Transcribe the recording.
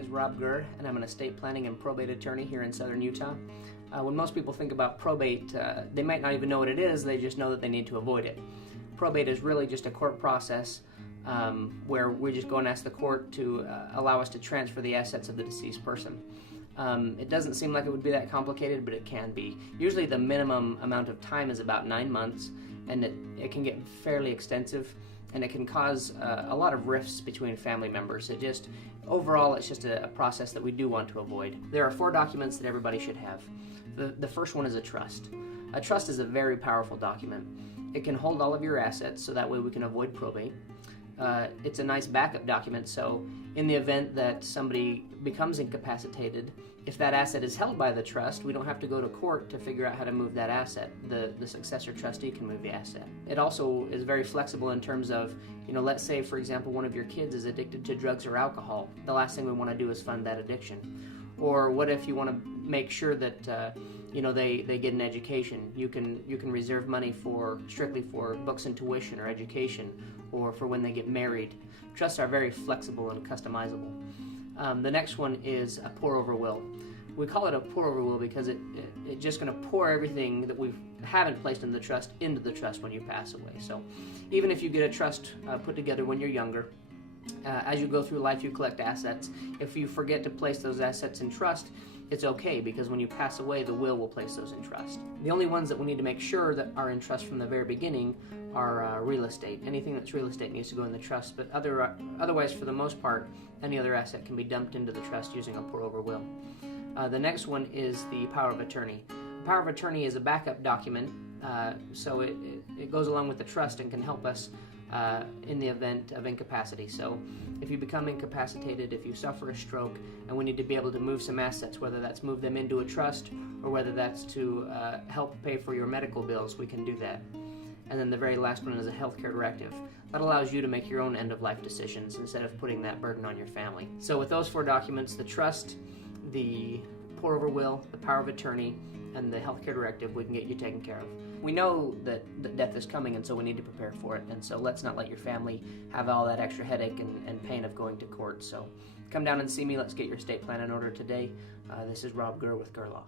is Rob Gurr, and I'm an estate planning and probate attorney here in southern Utah. When most people think about probate, they might not even know what it is, they just know that they need to avoid it. Probate is really just a court process where we just go and ask the court to allow us to transfer the assets of the deceased person. It doesn't seem like it would be that complicated, but it can be. Usually the minimum amount of time is about 9 months, and it can get fairly extensive, and it can cause a lot of rifts between family members. Overall, it's just a process that we do want to avoid. There are 4 documents that everybody should have. The first one is a trust. A trust is a very powerful document. It can hold all of your assets, so that way we can avoid probate. It's a nice backup document, so in the event that somebody becomes incapacitated, if that asset is held by the trust, we don't have to go to court to figure out how to move that asset. The successor trustee can move the asset. It also is very flexible in terms of, let's say, for example, one of your kids is addicted to drugs or alcohol. The last thing we want to do is fund that addiction. Or what if you want to make sure that they get an education? You can reserve money strictly for books and tuition or education, or for when they get married. Trusts are very flexible and customizable. The next one is a pour-over will. We call it a pour-over will because it's just going to pour everything that we haven't placed in the trust into the trust when you pass away. So even if you get a trust put together when you're younger, as you go through life, you collect assets. If you forget to place those assets in trust, it's okay, because when you pass away, the will place those in trust. The only ones that we need to make sure that are in trust from the very beginning are real estate. Anything that's real estate needs to go in the trust, but otherwise, for the most part, any other asset can be dumped into the trust using a pour-over will. The next one is the power of attorney. The power of attorney is a backup document, so it goes along with the trust and can help us in the event of incapacity. So if you become incapacitated, if you suffer a stroke, and we need to be able to move some assets, whether that's move them into a trust or whether that's to help pay for your medical bills, we can do that. And then the very last one is a healthcare directive. That allows you to make your own end-of-life decisions instead of putting that burden on your family. So with those 4 documents, the trust, the pour-over will, the power of attorney, and the healthcare directive, we can get you taken care of. We know that death is coming, and so we need to prepare for it, and so let's not let your family have all that extra headache and pain of going to court. So come down and see me. Let's get your estate plan in order today. This is Rob Gurr with Gurr Law.